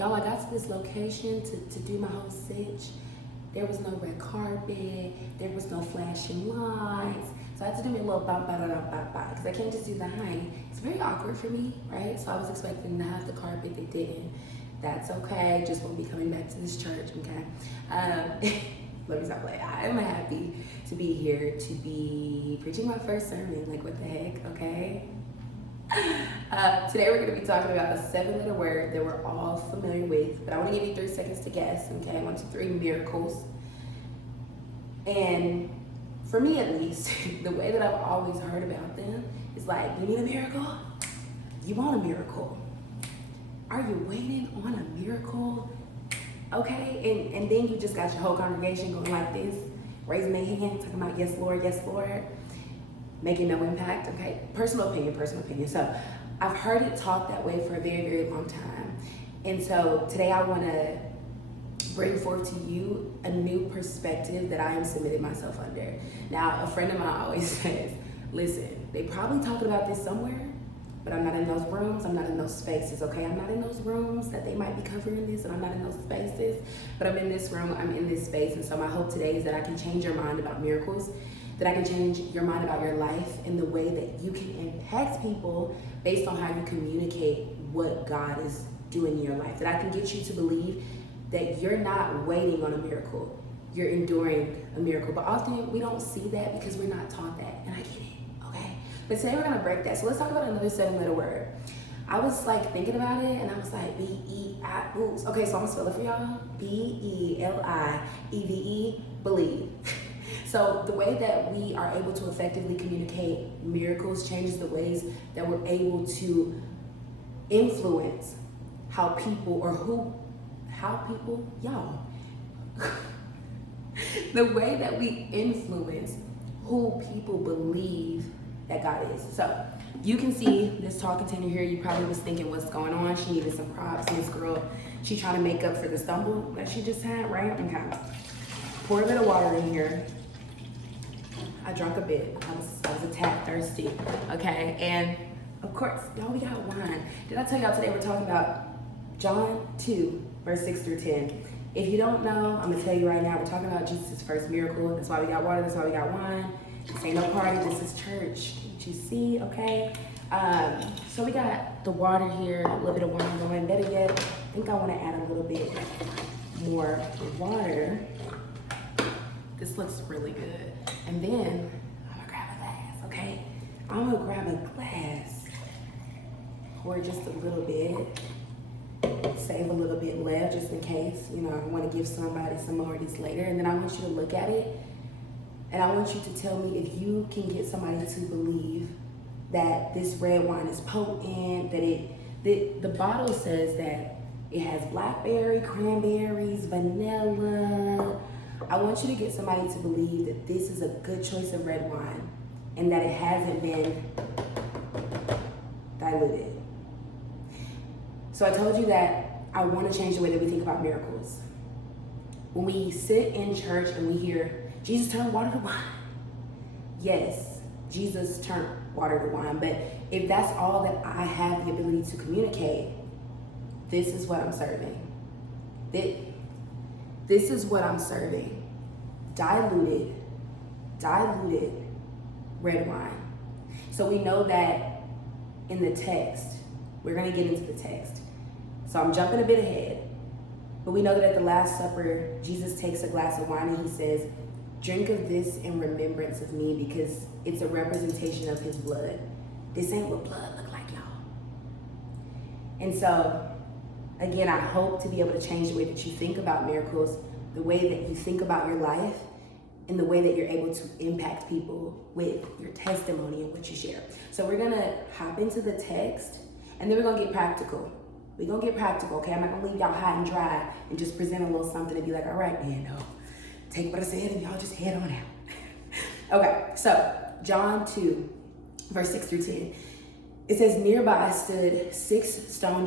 Y'all, I got to this location to do my whole sitch. There was no red carpet. There was no flashing lights. So I had to do me a little bop, because I can't just do the high. It's very awkward for me, right? So I was expecting to have the carpet. They didn't. That's okay. Just won't be coming back to this church, okay? Let me stop playing. I'm happy to be here, to be preaching my first sermon. Like, what the heck, okay? Today we're going to be talking about a 7-letter word that we're all familiar with, but I want to give you 3 seconds to guess, okay? 1, 2, 3, miracles. And for me at least, the way that I've always heard about them is like, you need a miracle? You want a miracle? Are you waiting on a miracle? Okay, and then you just got your whole congregation going like this, raising their hand, talking about yes, Lord, making no impact, okay? Personal opinion. So I've heard it taught that way for a very, very long time. And so today I want to bring forth to you a new perspective that I am submitting myself under. Now, a friend of mine always says, listen, they probably talking about this somewhere, but I'm not in those rooms, I'm not in those spaces, okay? I'm not in those rooms that they might be covering this, and I'm not in those spaces, but I'm in this room, I'm in this space, and so my hope today is that I can change your mind about miracles, that I can change your mind about your life and the way that you can impact people based on how you communicate what God is doing in your life, that I can get you to believe that you're not waiting on a miracle, you're enduring a miracle. But often we don't see that because we're not taught that, and I get it. But today we're gonna break that. So let's talk about another 7-letter word. I was like thinking about it and I was like, B-E-I, oops. Okay, so I'm gonna spell it for y'all. B-E-L-I-E-V-E, believe. So the way that we are able to effectively communicate miracles changes the ways that we're able to influence how people, y'all. The way that we influence who people believe that God is. So you can see this tall container here. You probably was thinking what's going on. She needed some props. This girl, she trying to make up for the stumble that she just had, right? Okay. Pour a bit of water in here. I drank a bit. I was a tad thirsty. Okay, and of course, y'all, we got wine. Did I tell y'all today we're talking about John 2, verse 6 through 10. If you don't know, I'm gonna tell you right now, we're talking about Jesus' first miracle. That's why we got water, that's why we got wine. This ain't no party, this is church. Can't you see, okay? So we got the water here, a little bit of wine going. Better yet, I think I wanna add a little bit more water. This looks really good. And then, I'm gonna grab a glass, okay? I'm gonna grab a glass, pour just a little bit, save a little bit left just in case, you know, I wanna give somebody some more of this later. And then I want you to look at it and I want you to tell me if you can get somebody to believe that this red wine is potent, that the bottle says that it has blackberry, cranberries, vanilla. I want you to get somebody to believe that this is a good choice of red wine and that it hasn't been diluted. So I told you that I want to change the way that we think about miracles. When we sit in church and we hear, Jesus turned water to wine. Yes, Jesus turned water to wine, but if that's all that I have the ability to communicate, this is what I'm serving. This is what I'm serving. Diluted red wine. So we know that in the text, we're gonna get into the text. So I'm jumping a bit ahead, but we know that at the Last Supper, Jesus takes a glass of wine and he says, drink of this in remembrance of me because it's a representation of his blood. This ain't what blood look like, y'all. And so, again, I hope to be able to change the way that you think about miracles, the way that you think about your life, and the way that you're able to impact people with your testimony and what you share. So we're gonna hop into the text and then we're gonna get practical. We're gonna get practical, okay? I'm not gonna leave y'all hot and dry and just present a little something and be like, all right, man, no. Take what I said and y'all just head on out. Okay, so John 2, verse 6 through 10. It says, nearby stood 6 stone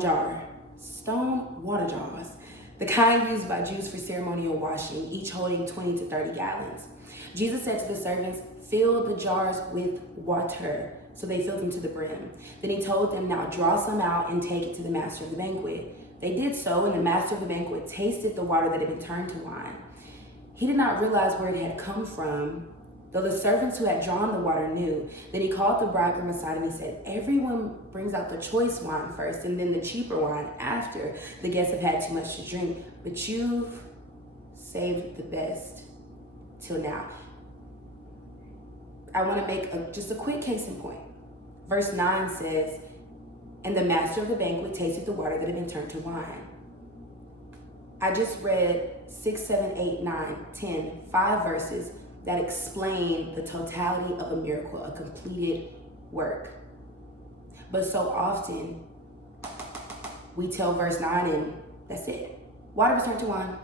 water jars, the kind used by Jews for ceremonial washing, each holding 20 to 30 gallons. Jesus said to the servants, fill the jars with water. So they filled them to the brim. Then he told them, now draw some out and take it to the master of the banquet. They did so, and the master of the banquet tasted the water that had been turned to wine. He did not realize where it had come from, though the servants who had drawn the water knew. Then he called the bridegroom aside and he said, everyone brings out the choice wine first and then the cheaper wine after the guests have had too much to drink. But you've saved the best till now. I want to make just a quick case in point. Verse 9 says, and the master of the banquet tasted the water that had been turned to wine. I just read 6, 7, 8, 9, 10, 5 verses that explain the totality of a miracle, a completed work. But so often, we tell verse 9 and that's it. Water was turned to wine.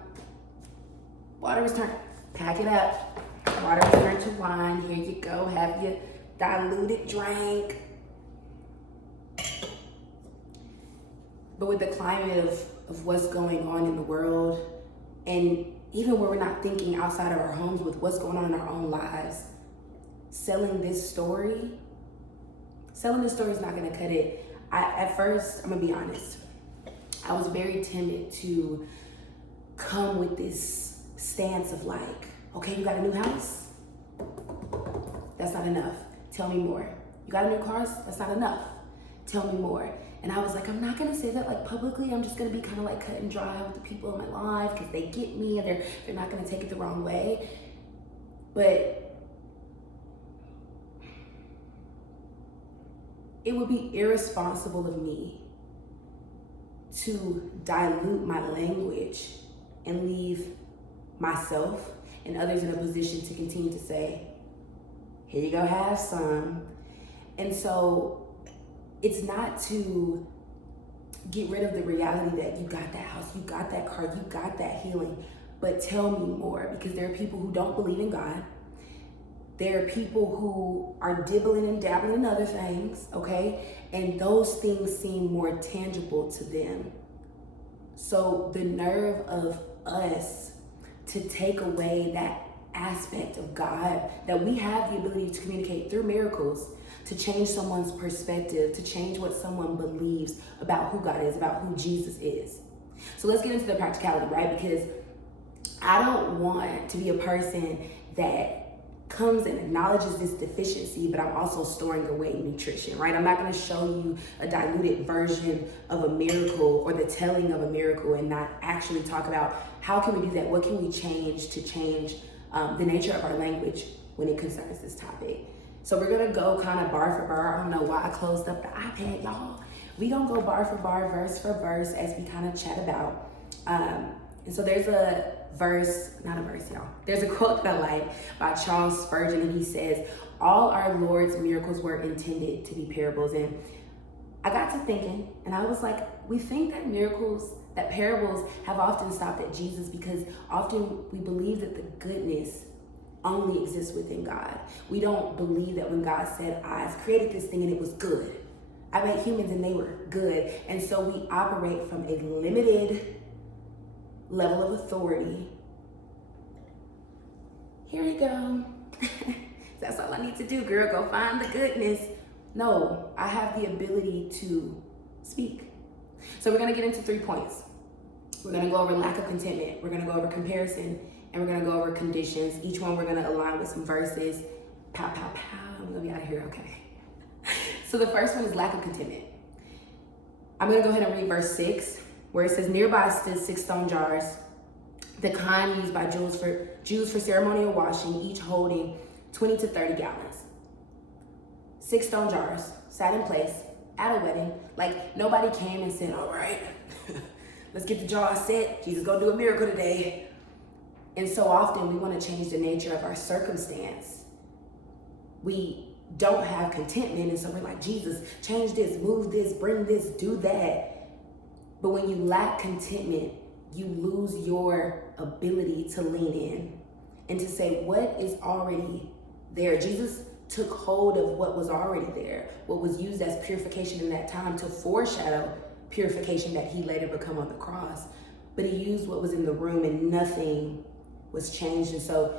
Water was turned, pack it up. Water was turned to wine. Here you go, have your diluted drink. But with the climate of what's going on in the world, and even where we're not thinking outside of our homes with what's going on in our own lives, selling this story is not gonna cut it. At first, I'm gonna be honest, I was very timid to come with this stance of like, okay, you got a new house? That's not enough. Tell me more. You got a new car? That's not enough. Tell me more. And I was like, I'm not gonna say that like publicly. I'm just gonna be kind of like cut and dry with the people in my life because they get me and they're not gonna take it the wrong way. But it would be irresponsible of me to dilute my language and leave myself and others in a position to continue to say, here you go, have some. And so it's not to get rid of the reality that you got that house, you got that car, you got that healing, but tell me more, because there are people who don't believe in God. There are people who are dibbling and dabbling in other things, okay? And those things seem more tangible to them. So the nerve of us to take away that aspect of God, that we have the ability to communicate through miracles, to change someone's perspective, to change what someone believes about who God is, about who Jesus is. So let's get into the practicality, right? Because I don't want to be a person that comes and acknowledges this deficiency, but I'm also storing away nutrition, right? I'm not gonna show you a diluted version of a miracle or the telling of a miracle and not actually talk about how can we do that? What can we change to change the nature of our language when it concerns this topic? So we're gonna go kind of bar for bar. I don't know why I closed up the iPad, y'all. We gonna go bar for bar, verse for verse as we kind of chat about. And so there's a verse, not a verse, y'all. There's a quote that I like by Charles Spurgeon, and he says, all our Lord's miracles were intended to be parables. And I got to thinking, and I was like, we think that that parables have often stopped at Jesus because often we believe that the goodness only exists within God. We don't believe that when God said, I've created this thing and it was good. I made humans and they were good. And so we operate from a limited level of authority. Here you go. That's all I need to do, girl. Go find the goodness. No, I have the ability to speak. So we're gonna get into 3 points. We're gonna go over lack of contentment. We're gonna go over comparison, and we're gonna go over conditions. Each one we're gonna align with some verses. Pow, pow, pow. I'm gonna be out of here, okay. So the first one is lack of contentment. I'm gonna go ahead and read verse 6, where it says, nearby stood 6 stone jars, the kind used by Jews for ceremonial washing, each holding 20 to 30 gallons. 6 stone jars sat in place at a wedding. Like nobody came and said, all right, let's get the jar set. Jesus gonna do a miracle today. And so often we want to change the nature of our circumstance. We don't have contentment, and so we're like, Jesus, change this, move this, bring this, do that. But when you lack contentment, you lose your ability to lean in and to say what is already there. Jesus took hold of what was already there, what was used as purification in that time to foreshadow purification that he later become on the cross. But he used what was in the room and nothing was changed. And so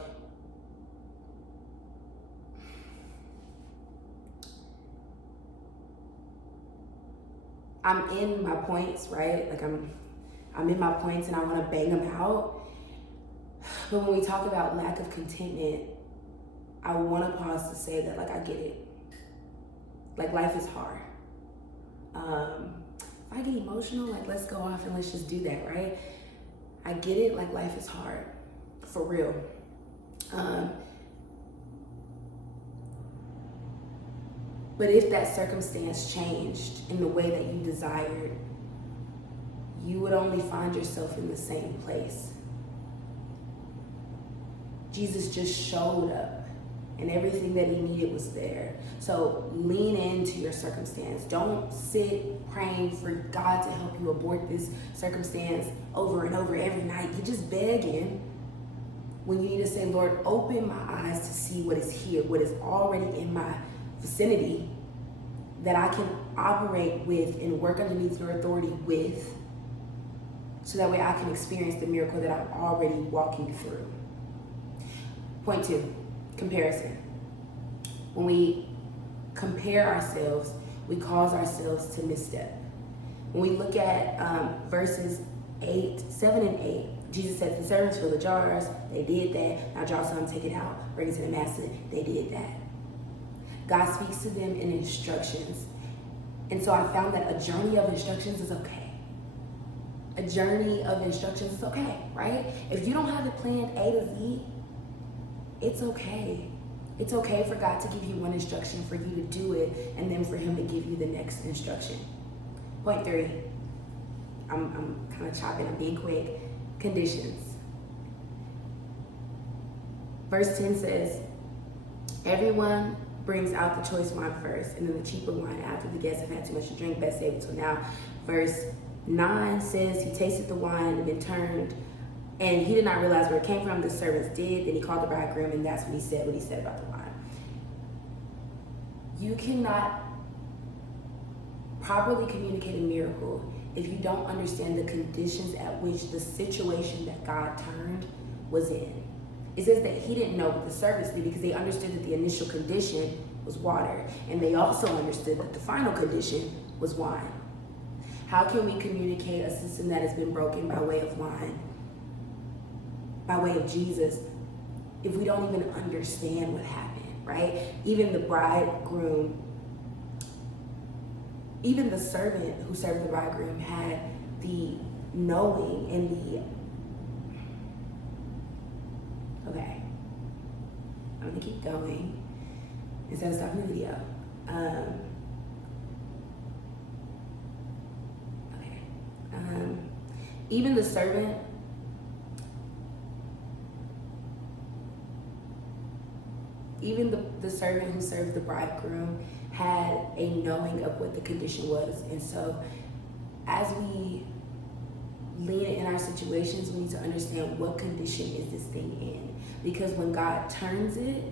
I'm in my points, right? Like I'm I'm in my points and I want to bang them out. But when we talk about lack of contentment, I want to pause to say that, like, I get it. Like, life is hard. If I get emotional, like, let's go off and let's just do that, right? I get it, like, life is hard, for real. But if that circumstance changed in the way that you desired, you would only find yourself in the same place. Jesus just showed up and everything that he needed was there. So lean into your circumstance. Don't sit praying for God to help you abort this circumstance over and over every night. You're just begging when you need to say, Lord, open my eyes to see what is here, what is already in my vicinity that I can operate with and work underneath your authority with, so that way I can experience the miracle that I'm already walking through. Point 2, comparison. When we compare ourselves, we cause ourselves to misstep. When we look at verses 7 and 8, Jesus said, the servants fill the jars, they did that. Now draw some, take it out, bring it to the master, they did that. God speaks to them in instructions. And so I found that a journey of instructions is okay. A journey of instructions is okay, right? If you don't have it planned A to Z, it's okay. It's okay for God to give you one instruction, for you to do it, and then for him to give you the next instruction. Point 3, I'm kind of chopping, I'm being quick. Conditions. Verse 10 says, everyone brings out the choice wine first, and then the cheaper wine after the guests have had too much to drink, best save it till now. Verse 9 says, he tasted the wine and then turned, and he did not realize where it came from. The servants did. Then he called the bridegroom, and that's what he said about the wine. You cannot properly communicate a miracle if you don't understand the conditions at which the situation that God turned was in. It says that he didn't know, but the servants did, because they understood that the initial condition was water, and they also understood that the final condition was wine. How can we communicate a system that has been broken by way of wine, by way of Jesus, if we don't even understand what happened, right? Even the bridegroom, even the servant who served the bridegroom had the knowing and the, okay, I'm gonna keep going instead of stopping the video. Even the servant, the servant who served the bridegroom had a knowing of what the condition was. And so as we lean in our situations, we need to understand what condition is this thing in. Because when God turns it,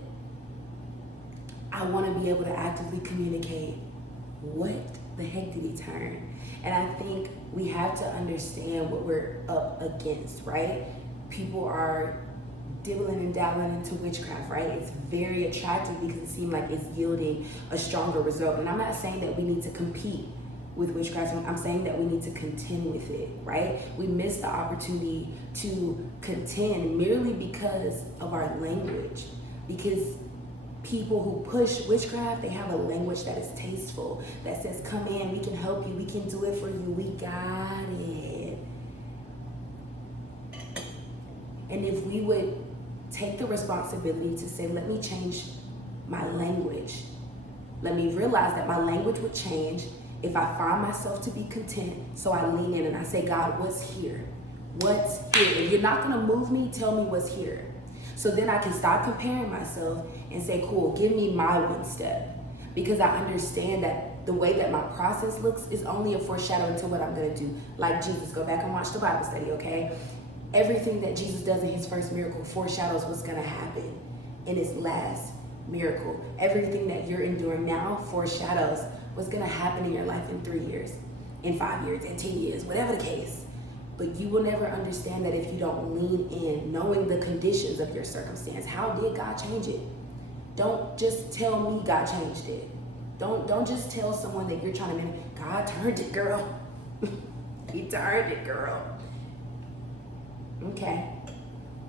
I want to be able to actively communicate, what the heck did he turn? And I think we have to understand what we're up against, right? People are dibbling and dabbling into witchcraft, right? It's very attractive because it seems like it's yielding a stronger result. And I'm not saying that we need to compete with witchcraft. I'm saying that we need to contend with it, right? We miss the opportunity to contend merely because of our language. Because people who push witchcraft, they have a language that is tasteful, that says, come in, we can help you, we can do it for you, we got it. And if we would take the responsibility to say, let me change my language. Let me realize that my language would change if I find myself to be content. So I lean in and I say, God, what's here? What's here? If you're not gonna move me, tell me what's here. So then I can stop comparing myself and say, cool, give me my one step. Because I understand that the way that my process looks is only a foreshadowing to what I'm gonna do. Like Jesus, go back and watch the Bible study, okay? Everything that Jesus does in his first miracle foreshadows what's gonna happen in his last miracle. Everything that you're enduring now foreshadows what's gonna happen in your life in 3 years, in 5 years, in 10 years, whatever the case. But you will never understand that if you don't lean in, knowing the conditions of your circumstance. How did God change it? Don't just tell me God changed it. Don't just tell someone that you're trying to manage. God turned it, girl. He turned it, girl. Okay.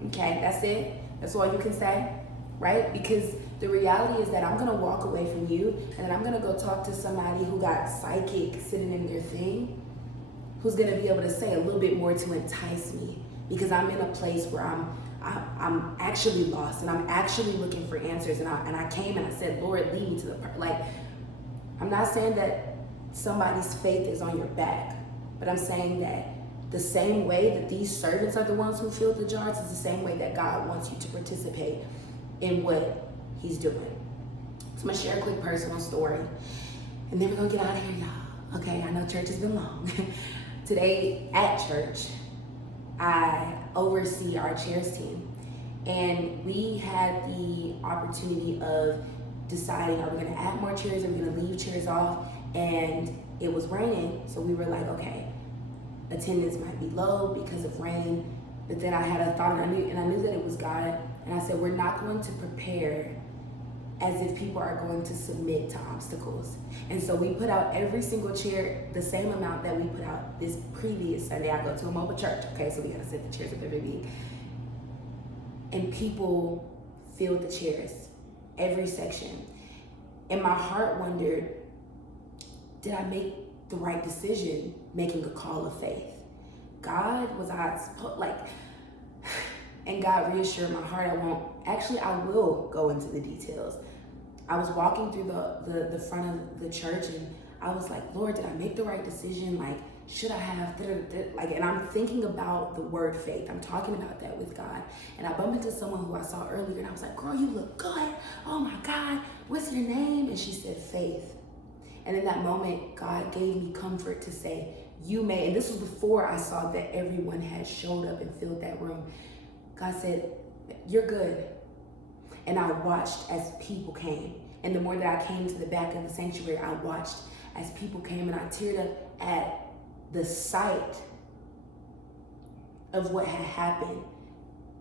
Okay, that's it? That's all you can say? Right? Because the reality is that I'm gonna walk away from you and then I'm gonna go talk to somebody who got psychic sitting in their thing, who's gonna be able to say a little bit more to entice me, because I'm in a place where I'm actually lost and I'm actually looking for answers, and I came and I said, Lord, lead me to the like. I'm not saying that somebody's faith is on your back, but I'm saying that the same way that these servants are the ones who filled the jars is the same way that God wants you to participate in what he's doing. So I'm gonna share a quick personal story and then we're gonna get out of here, y'all. Okay, I know church has been long. Today at church, I oversee our chairs team, and we had the opportunity of deciding, are we gonna add more chairs, are we gonna leave chairs off? And it was raining, so we were like, okay, attendance might be low because of rain. But then I had a thought, and I knew that it was God, and I said, we're not going to prepare as if people are going to submit to obstacles. And so we put out every single chair the same amount that we put out this previous Sunday. I go to a mobile church, okay, so we gotta set the chairs up every week. And people filled the chairs, every section. And my heart wondered, did I make the right decision making a call of faith? God, was I like, and God reassured my heart, I will go into the details. I was walking through the front of the church and I was like, Lord, did I make the right decision? Like, should I have, like, and I'm thinking about the word faith. I'm talking about that with God. And I bumped into someone who I saw earlier and I was like, girl, you look good. Oh my God, what's your name? And she said, Faith. And in that moment, God gave me comfort to say, you may, and this was before I saw that everyone had showed up and filled that room. God said, you're good. And I watched as people came. And the more that I came to the back of the sanctuary, I watched as people came, and I teared up at the sight of what had happened,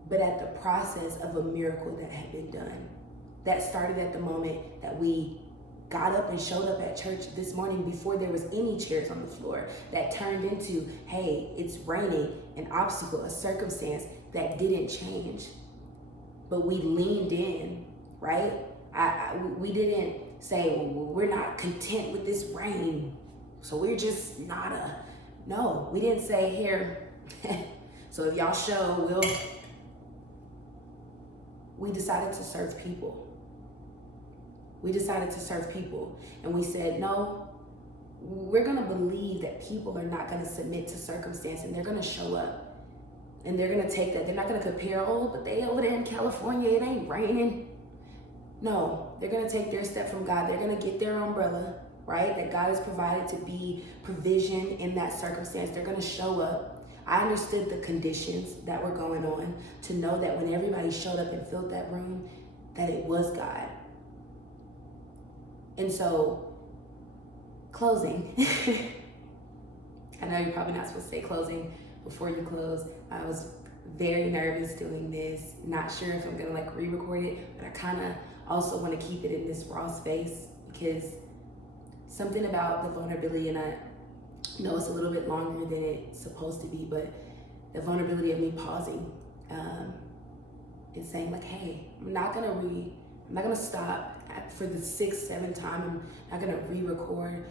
but at the process of a miracle that had been done. That started at the moment that we got up and showed up at church this morning before there was any chairs on the floor. That turned into, hey, it's raining, an obstacle, a circumstance that didn't change. But we leaned in, right? We didn't say, well, we're not content with this rain, so we're just not no, we didn't say, here, so if y'all show, we decided to serve people. We decided to serve people, and we said, no, we're gonna believe that people are not gonna submit to circumstance, and they're gonna show up, and they're gonna take that. They're not gonna compare, oh, but they over there in California, it ain't raining. No, they're gonna take their step from God. They're gonna get their umbrella, right? That God has provided to be provision in that circumstance. They're gonna show up. I understood the conditions that were going on to know that when everybody showed up and filled that room, that it was God. And so, closing. I know you're probably not supposed to say closing before you close. I was very nervous doing this, not sure if I'm gonna like re-record it, but I kinda also wanna keep it in this raw space, because something about the vulnerability, and I know it's a little bit longer than it's supposed to be, but the vulnerability of me pausing and saying like, hey, I'm not gonna stop for the 6th, 7th time. I'm not gonna re-record.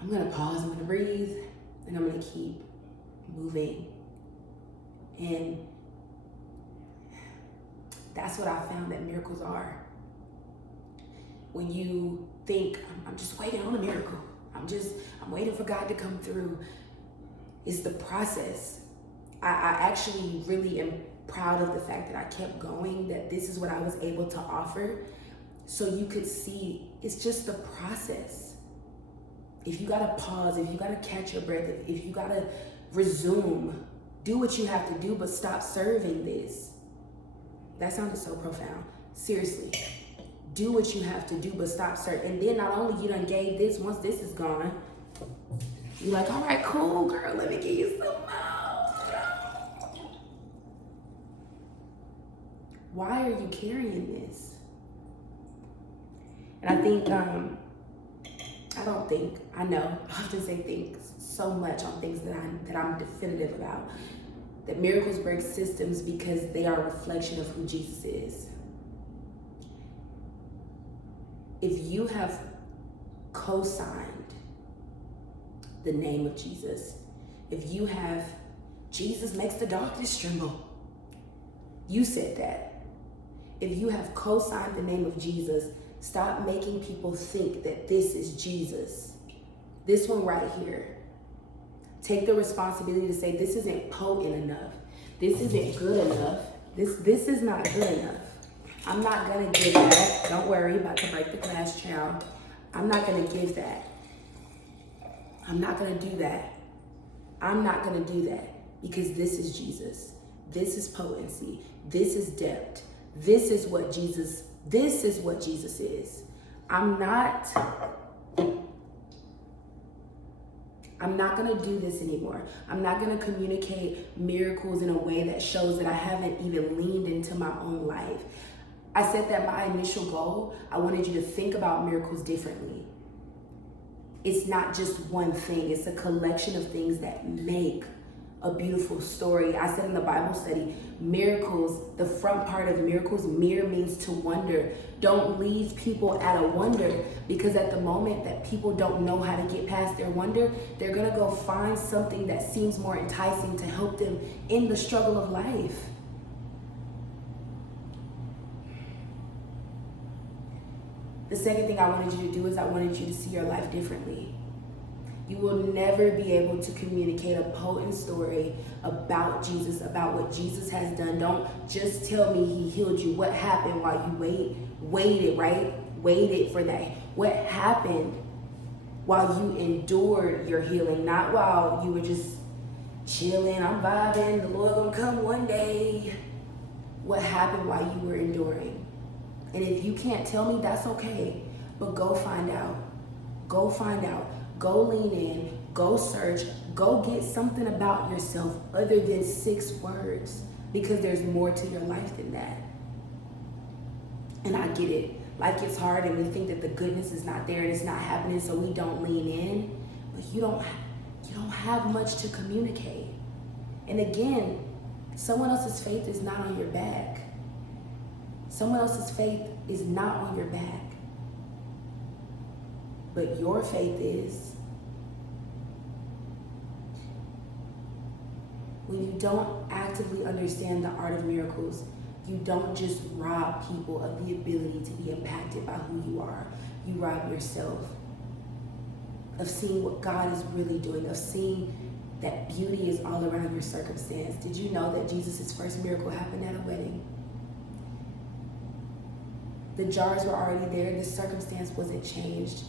I'm gonna pause, I'm gonna breathe, and I'm gonna keep moving. And that's what I found that miracles are. When you think, I'm just waiting on a miracle. I'm waiting for God to come through. It's the process. I actually really am proud of the fact that I kept going, that this is what I was able to offer. So you could see, it's just the process. If you gotta pause, if you gotta catch your breath, if you gotta resume, do what you have to do, but stop serving this. That sounded so profound. Seriously, do what you have to do, but stop serving. And then not only you done gave this, once this is gone, you're like, all right, cool, girl, let me give you some more. Why are you carrying this? And I think, I know, I often say things so much on things that I'm definitive about. that miracles break systems because they are a reflection of who Jesus is. If you have co-signed the name of Jesus, if you have, Jesus makes the darkness tremble, you said that. If you have co-signed the name of Jesus, stop making people think that this is Jesus. This one right here. Take the responsibility to say, this isn't potent enough. This isn't good enough. This is not good enough. I'm not gonna give that. Don't worry, about to break the glass, child. I'm not gonna give that. I'm not gonna do that. I'm not gonna do that, because this is Jesus. This is potency. This is depth. This is what Jesus is. I'm not gonna do this anymore. I'm not gonna communicate miracles in a way that shows that I haven't even leaned into my own life. I said that my initial goal, I wanted you to think about miracles differently. It's not just one thing, it's a collection of things that make a beautiful story. I said in the Bible study, miracles, the front part of miracles, mir means to wonder. Don't leave people at a wonder, because at the moment that people don't know how to get past their wonder, they're gonna go find something that seems more enticing to help them in the struggle of life. The second thing I wanted you to do is I wanted you to see your life differently. You will never be able to communicate a potent story about Jesus, about what Jesus has done. Don't just tell me he healed you. What happened while you waited, right? Waited for that. What happened while you endured your healing, not while you were just chilling, I'm vibing, the Lord gonna come one day. What happened while you were enduring? And if you can't tell me, that's okay, but go find out. Go find out. Go lean in, go search, go get something about yourself other than 6 words, because there's more to your life than that. And I get it. Life gets hard and we think that the goodness is not there and it's not happening, so we don't lean in, but you don't have much to communicate. And again, someone else's faith is not on your back. Someone else's faith is not on your back. But your faith is. When you don't actively understand the art of miracles, you don't just rob people of the ability to be impacted by who you are. You rob yourself of seeing what God is really doing, of seeing that beauty is all around your circumstance. Did you know that Jesus' first miracle happened at a wedding? The jars were already there, the circumstance wasn't changed,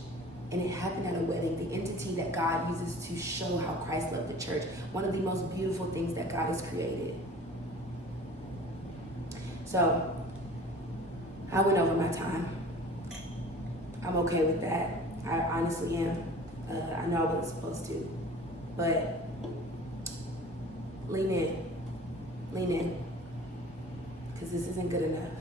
and it happened at a wedding, the entity that God uses to show how Christ loved the church, one of the most beautiful things that God has created. So, I went over my time. I'm okay with that. I honestly am. I know I wasn't supposed to, but lean in, because this isn't good enough.